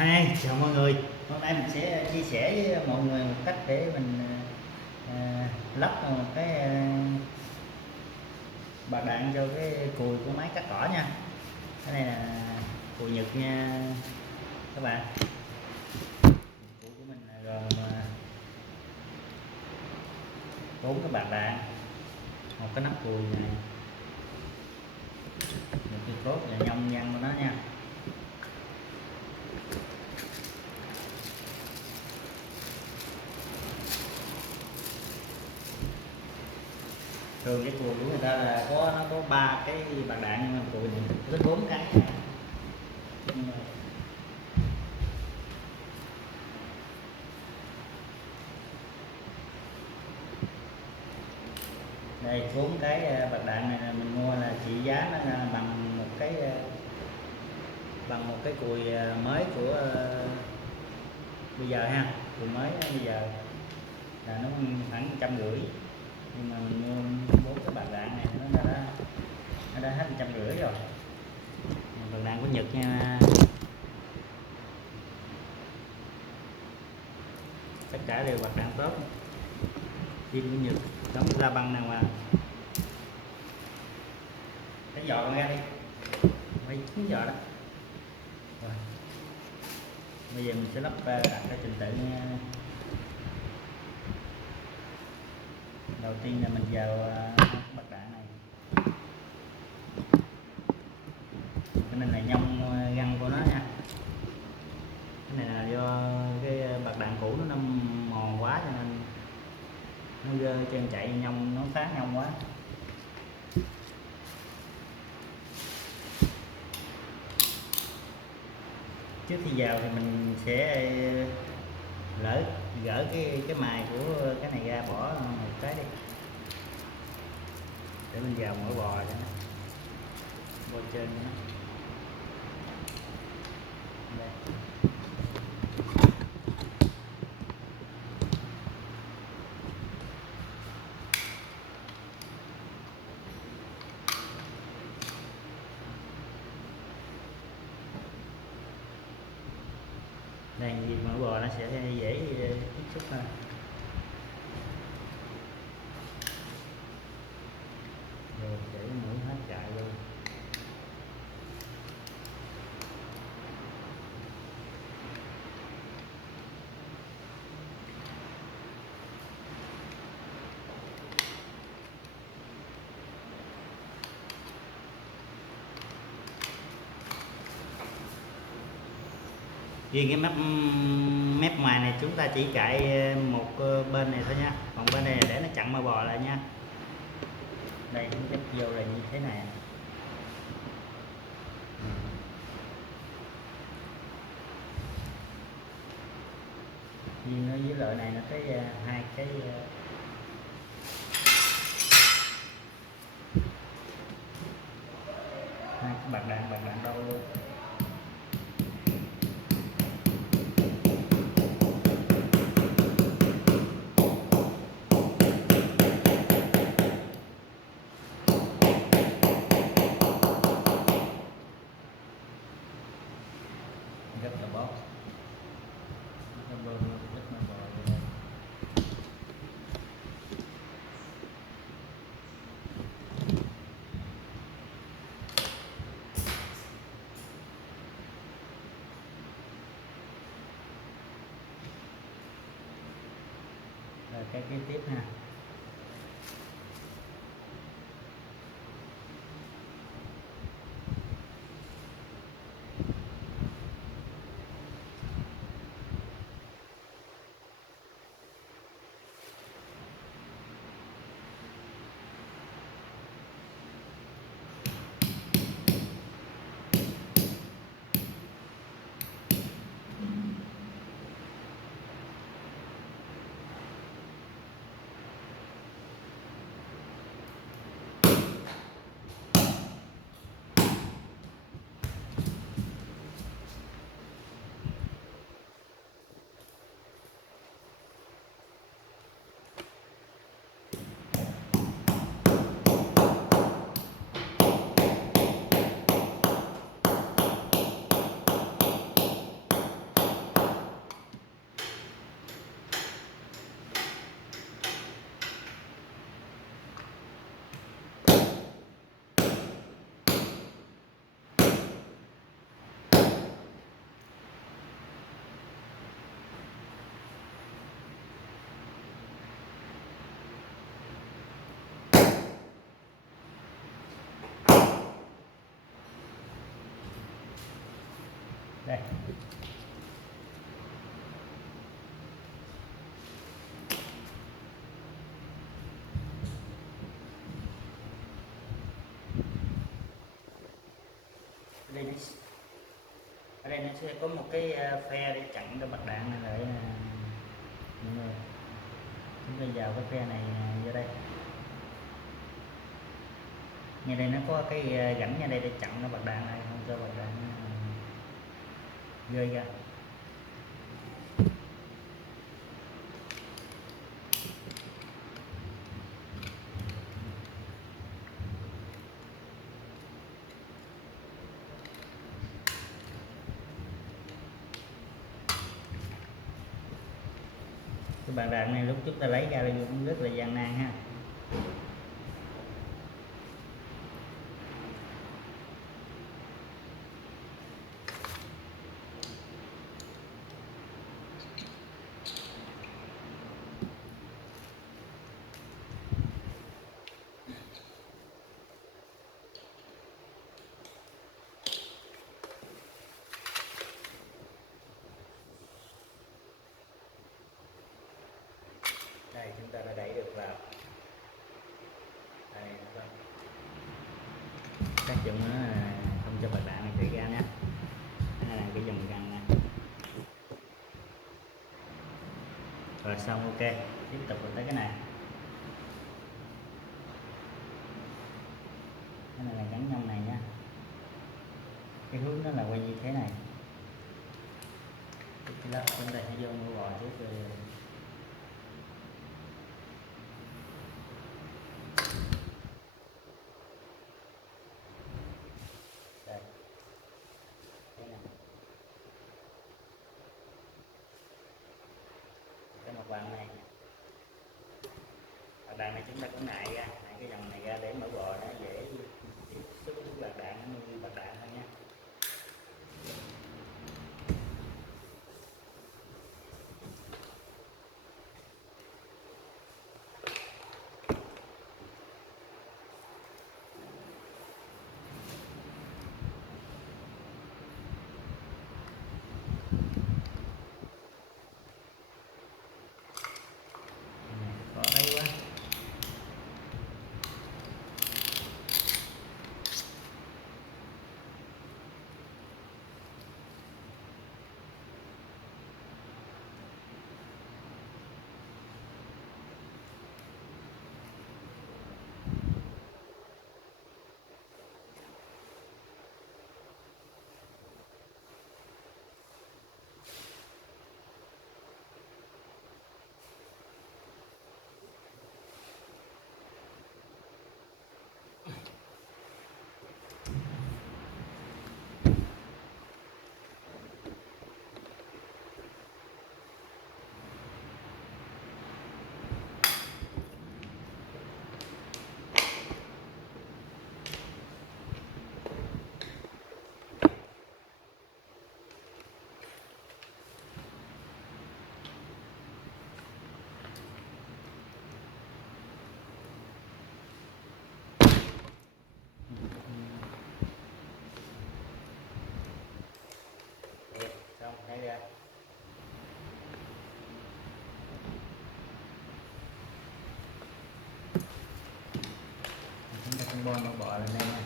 Hi, chào mọi người. Hôm nay mình sẽ chia sẻ với mọi người một cách để mình lắp một cái bạc đạn cho cái cùi của máy cắt cỏ nha. Cái này là cùi Nhật nha các bạn. Cùi của mình là gồm 4 cái bạc đạn, một cái nắp cùi này, một cái cốt và nhông nhăn của nó nha. Thường cái cùi của người ta là nó có 3 cái bạc đạn, nhưng mà cùi này đến 4 cái. Đây 4 cái bạc đạn này là mình mua là trị giá nó là bằng một cái cùi mới của bây giờ ha. Cùi mới bây giờ là nó khoảng 150, nhưng mà mình mua 4 cái bạc đạn này nó đã hết 150 rồi. Bạc đạn của Nhật nha, tất cả đều bạc đạn tốt, pin của Nhật, đóng ra băng nào mà cái giò ra đi, mấy 9 giò đó. Rồi. Bây giờ mình sẽ lắp đặt cái trình tự nha. Đầu tiên là mình vào bạc đạn này, cái này là nhông găng của nó nha. Cái này là do cái bạc đạn cũ nó mòn quá cho nên nó rơi chân chạy nhông, nó phá nhông quá. Trước khi vào thì mình sẽ gỡ cái mài của cái này ra, bỏ một cái đi để mình vào mỗi bò cho nó bò trên cho nó. Đây. Đây thì mỗi bò nó sẽ dễ tiếp xúc hơn. Rồi để mũi hết chạy luôn. Riêng cái mép ngoài này chúng ta chỉ chạy một bên này thôi nha, còn bên này để nó chặn mơ bò lại nha. Đây chúng ta vô là như thế này. Nhưng nó với loại này nó tới hai cái bạc đạn đâu luôn. Rất là bóp, rất là bò luôn. Rồi cái kế tiếp ha. đây. Ở đây nó sẽ có một cái phe để chặn cái bạc đạn này lại mọi người. Chúng ta vào cái phe này vô đây. Ngay đây nó có cái gãnh ngay đây để chặn cái bạc đạn này, không cho bạc đạn rơi ra. Cái bàn đạn này lúc chúng ta lấy ra đây cũng rất là gian nan ha. Đây chúng ta đã đẩy được vào. Đây, tác dụng nó không cho bạc đạn này chạy ra nhé. Đây là cái dòng găng này. Rồi xong, ok, tiếp tục tới cái này. Cái này là gắn nhông này nha. Cái hướng nó là quay như thế này. Cái lớp chúng ta sẽ vô mũi bò trước rồi. Đây. Cái này. Cái mặt bằng này. Mặt đạn này chúng ta có nại ra, nại cái dòng này ra để mở bò nó dễ tiếp xúc với bạc đạn, nó như bạc đạn thôi nha. Khó đấy quá. Xong, thấy ra. Chúng ta con bon nó bò lên đây nha.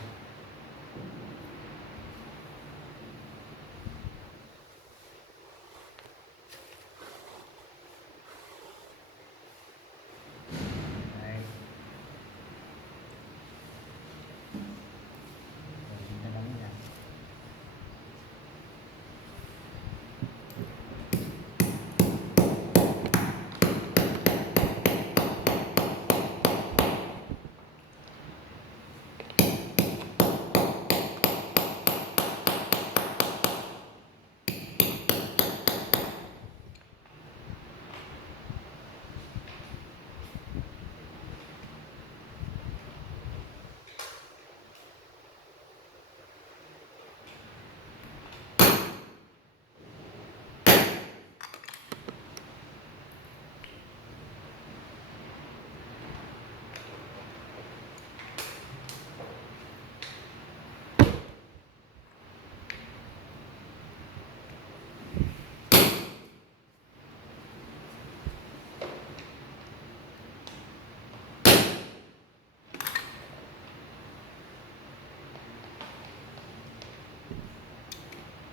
Đây. Rồi chúng ta đóng ra.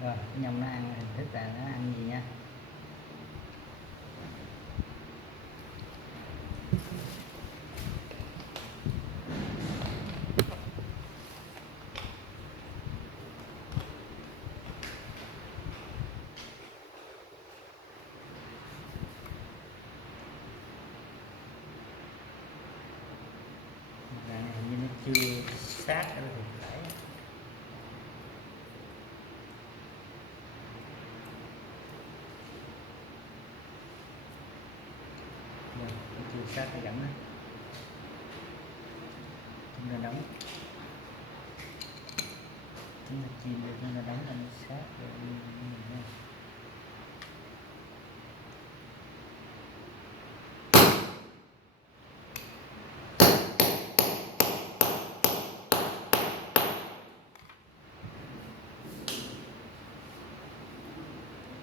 Rồi cái nhông nó ăn hình thức là nó ăn gì nha. Này hình như nó chưa sát ở thực thể. Rồi, nó chưa sát cái gắn đó. Chúng ta đóng, chúng ta chìm được nên là đóng là nó sát rồi.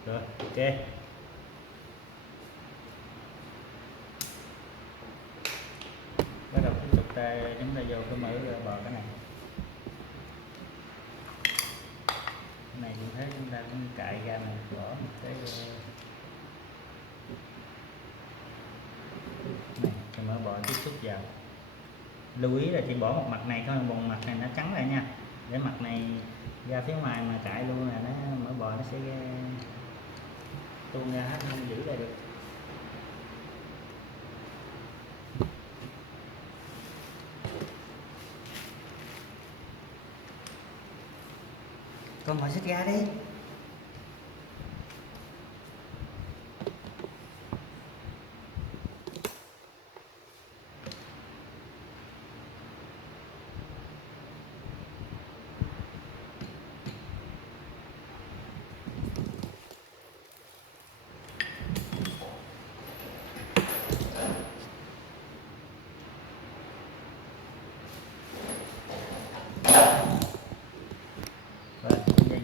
Rồi, ok. Bắt đầu tiếp tục chúng ta vô cái mở bò cái này. Cái này cũng thế, chúng ta cũng cạy ra này, bỏ một cái này, cho mở bò tiếp xúc vào. Lưu ý là chỉ bỏ một mặt này thôi, một mặt này nó trắng lại nha, để mặt này ra phía ngoài mà cạy luôn là nó mở bò nó sẽ tuôn ra hết, không giữ lại được. Con mở xích ra đi.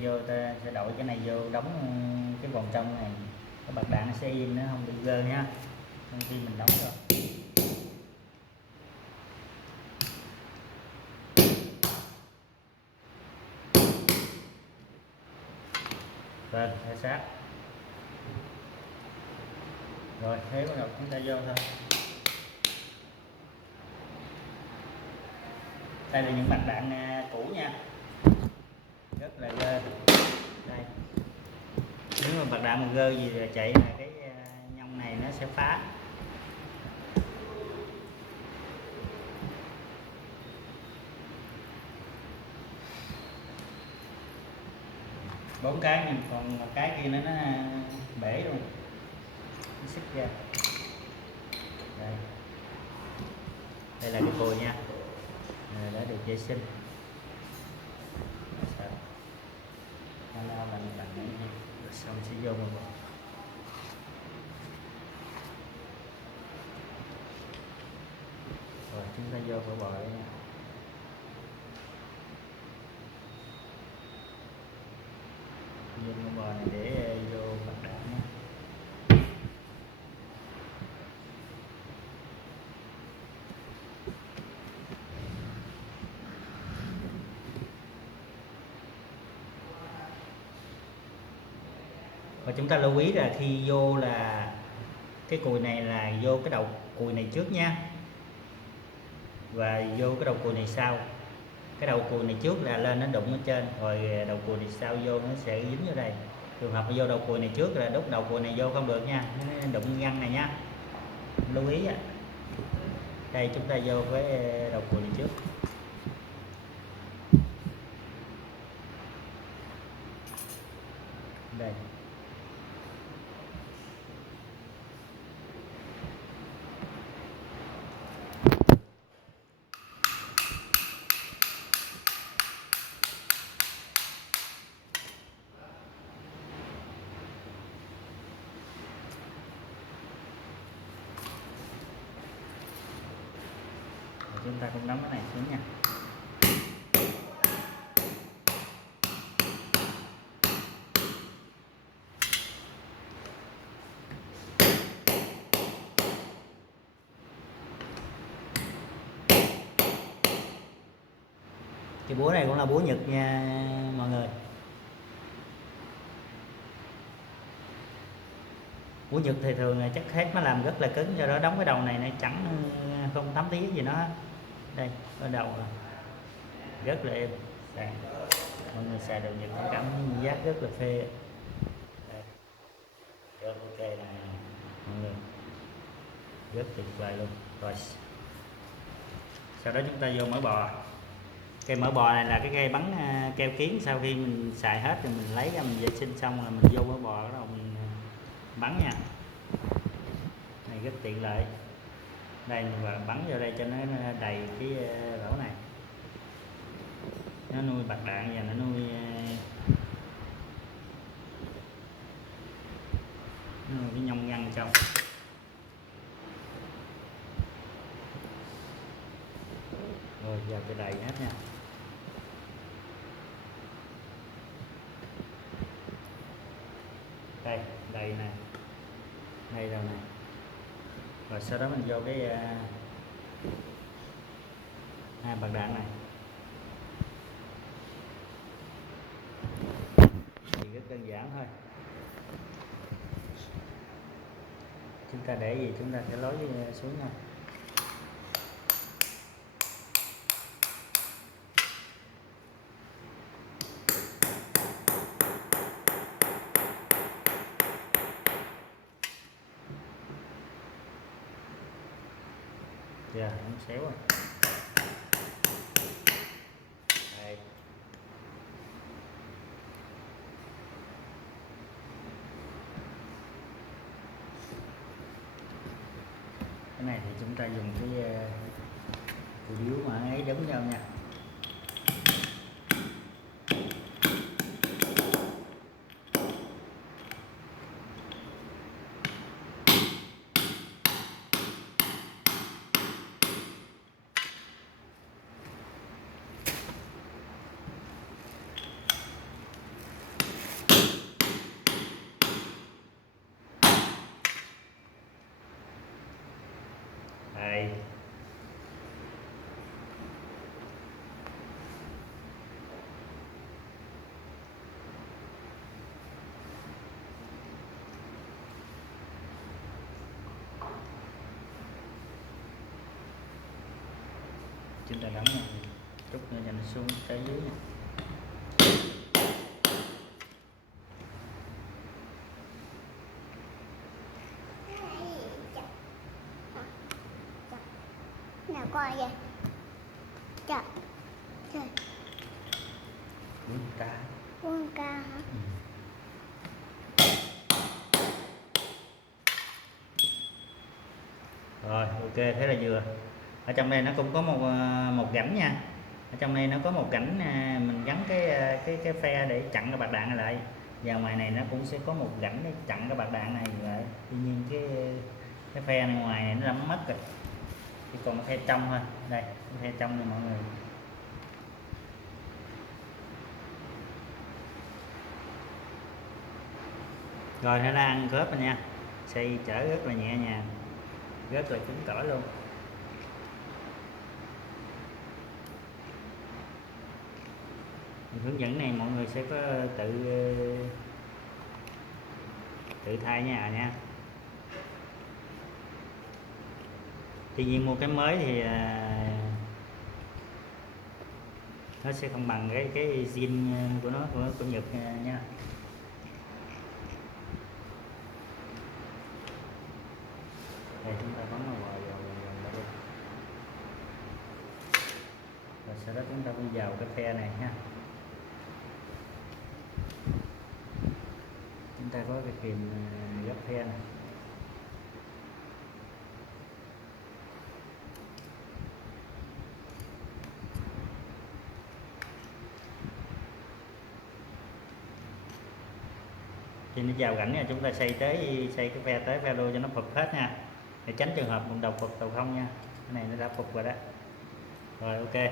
Vô ta sẽ đổi cái này vô đóng cái vòng trong này, cái bạc đạn nó sẽ im, nó không bị gơ nha, trong khi mình đóng rồi. Rồi để sát rồi, thế bắt đầu chúng ta vô thôi. Đây là những bạc đạn cũ nha, rất là gơ. Đây, nếu mà bạc đạn mà gơ gì là chạy là cái nhông này nó sẽ phá. Bốn cái, nhưng còn một cái kia nó bể luôn, nó xích ra. Đây là cái cùi nha, đã được vệ sinh. Nó mình bằng này rồi xong sẽ vô một bộ. Rồi chúng ta vô vỏ bò đây nha. Dùng con bò này để vô bạc đạn nha. Và chúng ta lưu ý là khi vô là cái cùi này là vô cái đầu cùi này trước nha, và vô cái đầu cùi này sau. Cái đầu cùi này trước là lên nó đụng ở trên, rồi đầu cùi này sau vô nó sẽ dính vô đây. Trường hợp vô đầu cùi này trước là đút đầu cùi này vô không được nha, nó đụng ngăn này nha, lưu ý. Đây chúng ta vô với đầu cùi này trước. Đây chúng ta cũng đóng cái này xuống nha. Cái búa này cũng là búa Nhật nha mọi người. Của Nhật thì thường là chất thép nó làm rất là cứng, do đó đóng cái đầu này nó chẳng không thấm thía gì nó. Đây ở đầu rồi. Rất là êm. Đây. Mọi người xài đồ Nhật cảm thấy giác rất là phê. Đây. Rất ok nè mọi người, rất tuyệt vời luôn. Rồi sau đó chúng ta vô mỡ bò. Cây mỡ bò này là cái cây bắn keo kiến, sau khi mình xài hết rồi mình lấy ra mình vệ sinh xong là mình vô mỡ bò rồi mình bắn nha. Này rất tiện lợi. Đây và bắn vào đây cho nó đầy cái lỗ này, nó nuôi bạc đạn và nó nuôi cái nhông ngăn trong. Rồi giờ cái đầy hết nha. Đây đầy nè, đây rồi nè. Rồi sau đó mình vô cái hai bạc đạn này. Thì rất đơn giản thôi. Chúng ta để gì chúng ta sẽ lối xuống nha. Giờ không xéo rồi. Đây. Cái này thì chúng ta dùng cái điếu mà ấy giống nhau nha. Đây. Chúng ta đóng nha, chút nữa dành xuống tới dưới nha. Nào coi vậy. Trời. Trời. Quân ca. Quân ca hả? Ừ. Rồi ok, thế là vừa. Ở trong đây nó cũng có một rãnh nha. Ở trong đây nó có một rãnh mình gắn cái phe để chặn cái bạc đạn lại. Và ngoài này nó cũng sẽ có một rãnh để chặn cái bạc đạn này lại. Tuy nhiên cái phe này ngoài này nó đã mất rồi. Chỉ còn phe trong thôi. Đây, phe trong này mọi người. Rồi nó đang ăn khớp rồi nha. Xây chở rất là nhẹ nhàng, rất là cứng cỏi luôn. Hướng dẫn này mọi người sẽ có tự thay nha. Tuy nhiên mua cái mới thì nó sẽ không bằng cái zin của nó của Nhật nha. Đây chúng ta bấm vào đây. Rồi sau đó chúng ta đi vào cái phe này ha. Chúng ta có cái kìm gấp phe này. Khi nó vào rãnh nha, chúng ta xây cái phe tới phe lui cho nó phụp hết nha, để tránh trường hợp một đầu phụp đầu không nha. Cái này nó đã phụp rồi đó. Rồi ok.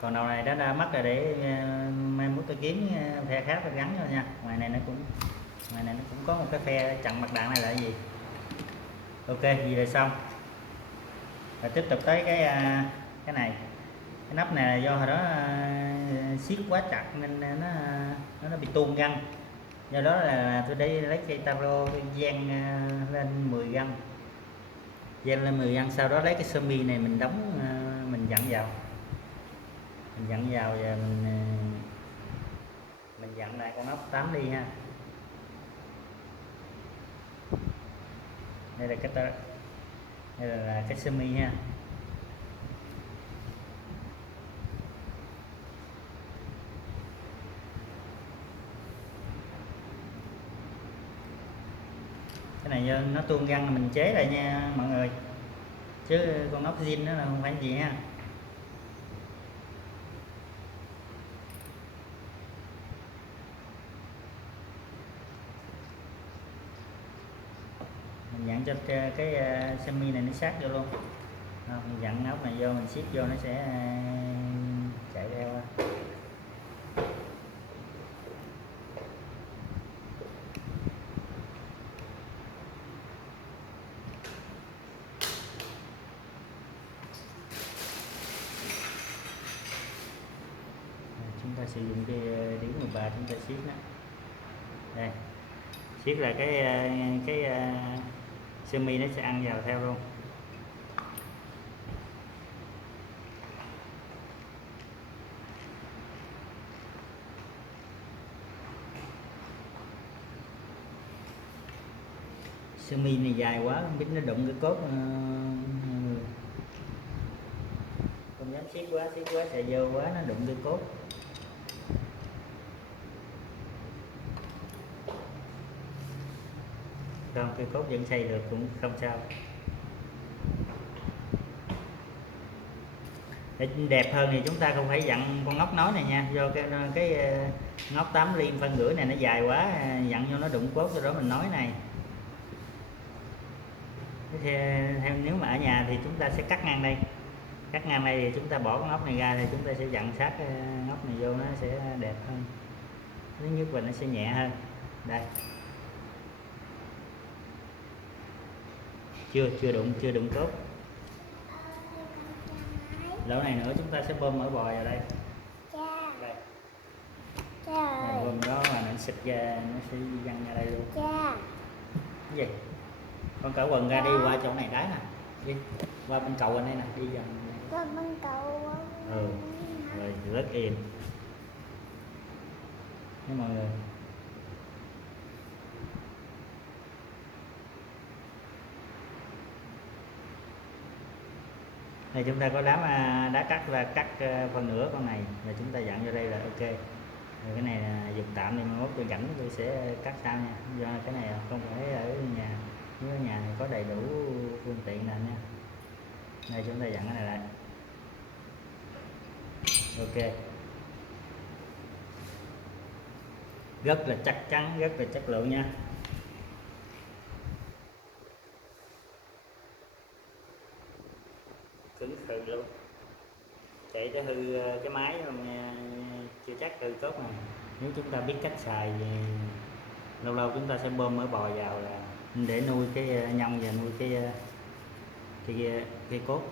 Còn đầu này nó đã mất rồi, để mai mốt tôi kiếm phe khác để gắn rồi nha. Ngoài này nó cũng có một cái phe chặn mặt đạn này là cái gì. Ok, gì là xong. Rồi tiếp tục tới cái này. Cái nắp này là do hồi đó siết quá chặt nên nó bị tuôn găng. Do đó là tôi đi lấy cây taro dán lên 10 găng, dán lên 10 găng, sau đó lấy cái sơ mi này mình đóng, mình dặn vào, và mình dặn lại con ốc 8 ly ha. Đây là cái sơ mi ha. Cái này do nó tuôn găng mình chế lại nha mọi người, chứ con ốc zin đó là không phải gì ha. Mình dặn cho cái semi này nó sát vô luôn. Mình dặn ốc này vô, mình siết vô nó sẽ chạy theo. Chúng ta sử dụng cái điếu 13 chúng ta siết nó. Đây, siết là cái semi nó sẽ ăn vào theo luôn. Semi này dài quá không biết nó đụng cái cốt, không dám siết quá sẽ vô quá nó đụng cái cốt. Không, cái cốt vẫn xây được cũng không sao. Để đẹp hơn thì chúng ta không phải dặn con ngóc nối này nha, do cái ngóc 8 ly phân rưỡi này nó dài quá, dặn vô nó đụng cốt, do đó mình nói này. Theo nếu mà ở nhà thì chúng ta sẽ cắt ngang đây, thì chúng ta bỏ con ngóc này ra thì chúng ta sẽ dặn sát cái ngóc này vô, nó sẽ đẹp hơn, thứ nhất và nó sẽ nhẹ hơn. Đây, chưa đụng cốt. Lâu này nữa chúng ta sẽ bơm mỡ bò vào đây. Đây. Bơm đó mà nó xịt ra, nó sẽ văng ra đây luôn. Cái gì? Con cởi quần ra đi qua chỗ này cái nè, đi qua bên cầu bên đây nè, đi vòng. Qua bên cầu. Rồi rất im. Nha mọi người. Này chúng ta có đá cắt và cắt phần nửa con này, và chúng ta dặn vô đây là ok. Rồi cái này là dùng tạm, thì mốt tôi rảnh tôi sẽ cắt sau nha, do cái này không phải ở nhà, nếu ở nhà này có đầy đủ phương tiện nè nha. Đây chúng ta dặn cái này lại. Ok, rất là chắc chắn, rất là chất lượng nha. Cứng khừ luôn, chạy cho hư cái máy chưa chắc hư tốt này. Nếu chúng ta biết cách xài thì lâu lâu chúng ta sẽ bơm mỡ bò vào là để nuôi cái nhông và nuôi cái cốt,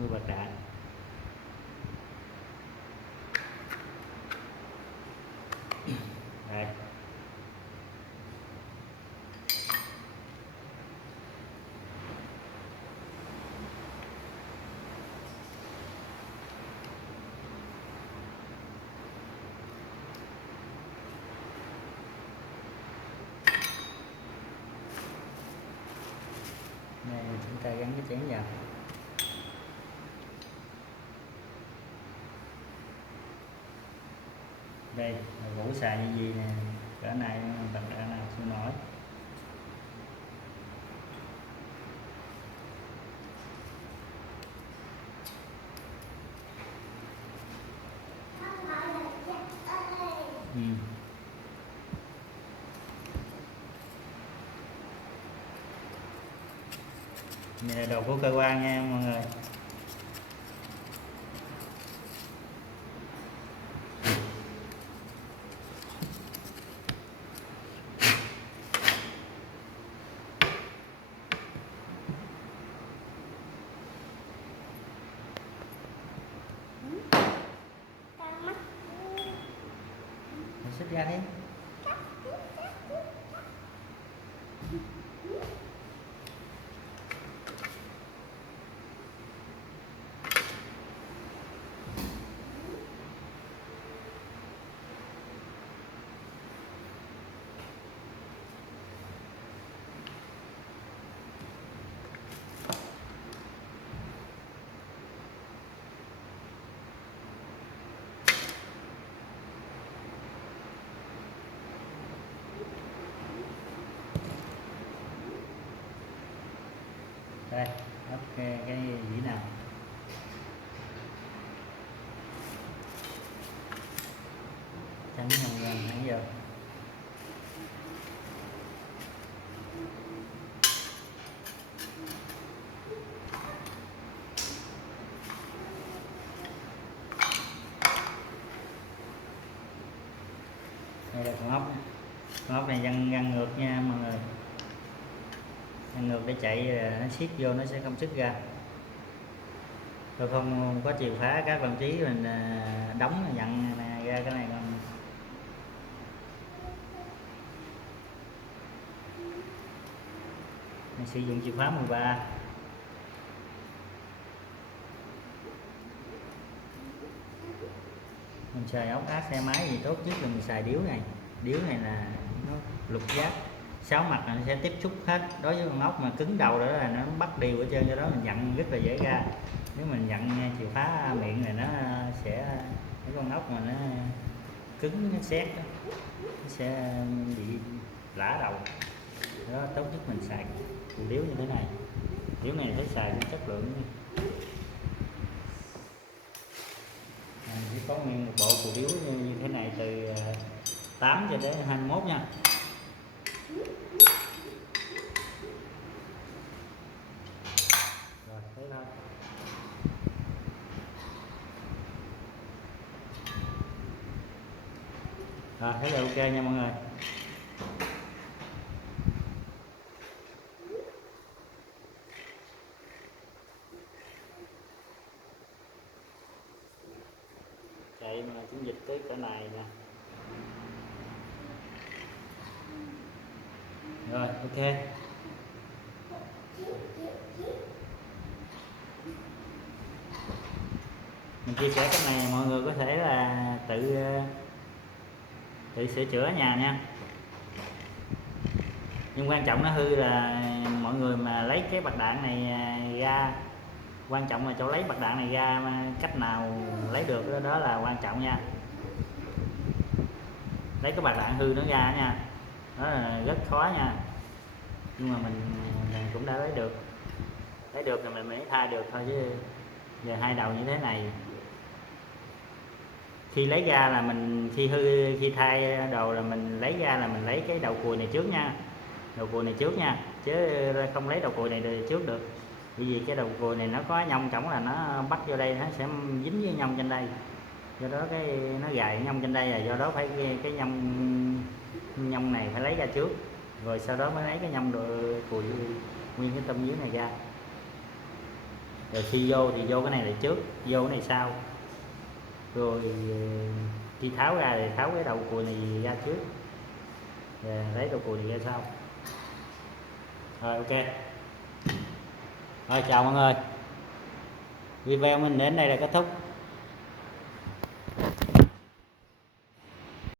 nuôi bạc đạn. Đây. Này chúng ta gắn cái chén vào. Đây là gỗ xài như gì nè, cỡ này bật đạn nào siêu nổi. Này là đồ của cơ quan nha mọi người. Xích ra đi. Đây, ốc cái dĩ nào trắng hồng ngang nãy giờ. Đây là con ốc này găng ngược nha mọi người, găng ngược để chạy nó siết vô nó sẽ không sức ra. Tôi không có chìa khóa các đồng chí mình đóng dặn ra cái này không. Mình sử dụng chìa khóa 13. Mình xài ốc áp xe máy thì tốt nhất là mình xài điếu này. Điếu này là nó lục giác, 6 mặt là nó sẽ tiếp xúc hết. Đối với con ốc mà cứng đầu đó là nó bắt đều ở trên, do đó mình dặn rất là dễ ra. Nếu mình dặn chìa khóa miệng này nó sẽ, cái con ốc mà nó cứng nó xét đó, nó sẽ bị lả đầu. Đó, tốt nhất mình xài cù điếu như thế này. Điếu này phải xài cũng chất lượng. Chỉ có nguyên một bộ cù điếu như thế này từ 8 cho đến 21 nha. Rồi thế thôi. Rồi thế là ok nha mọi người. Chạy mà chiến dịch tới cỡ này nè. Rồi ok. Mình chia sẻ cái này mọi người có thể là tự sửa chữa ở nhà nha. Nhưng quan trọng nó hư là mọi người mà lấy cái bạc đạn này ra, quan trọng là chỗ lấy bạc đạn này ra cách nào lấy được đó là quan trọng nha. Lấy cái bạc đạn hư nó ra nha, đó là rất khó nha. Nhưng mà mình cũng đã lấy được thì mình mới thay được thôi, chứ giờ hai đầu như thế này khi lấy ra là mình khi thay đồ là mình lấy ra là mình lấy cái đầu cùi này trước nha, đầu cùi này trước nha, chứ không lấy đầu cùi này trước được. Bởi vì cái đầu cùi này nó có nhông trỏng là nó bắt vô đây nó sẽ dính với nhông trên đây, do đó cái nó gài nhông trên đây, là do đó phải cái nhông này phải lấy ra trước, rồi sau đó mới lấy cái nhông cùi nguyên cái tâm dưới này ra. Rồi khi vô thì vô cái này là trước, vô cái này sau, rồi khi tháo ra thì tháo cái đầu cùi này ra trước, rồi lấy đầu cùi này ra sau. Rồi ok. Rồi chào mọi người, video mình đến đây là kết thúc.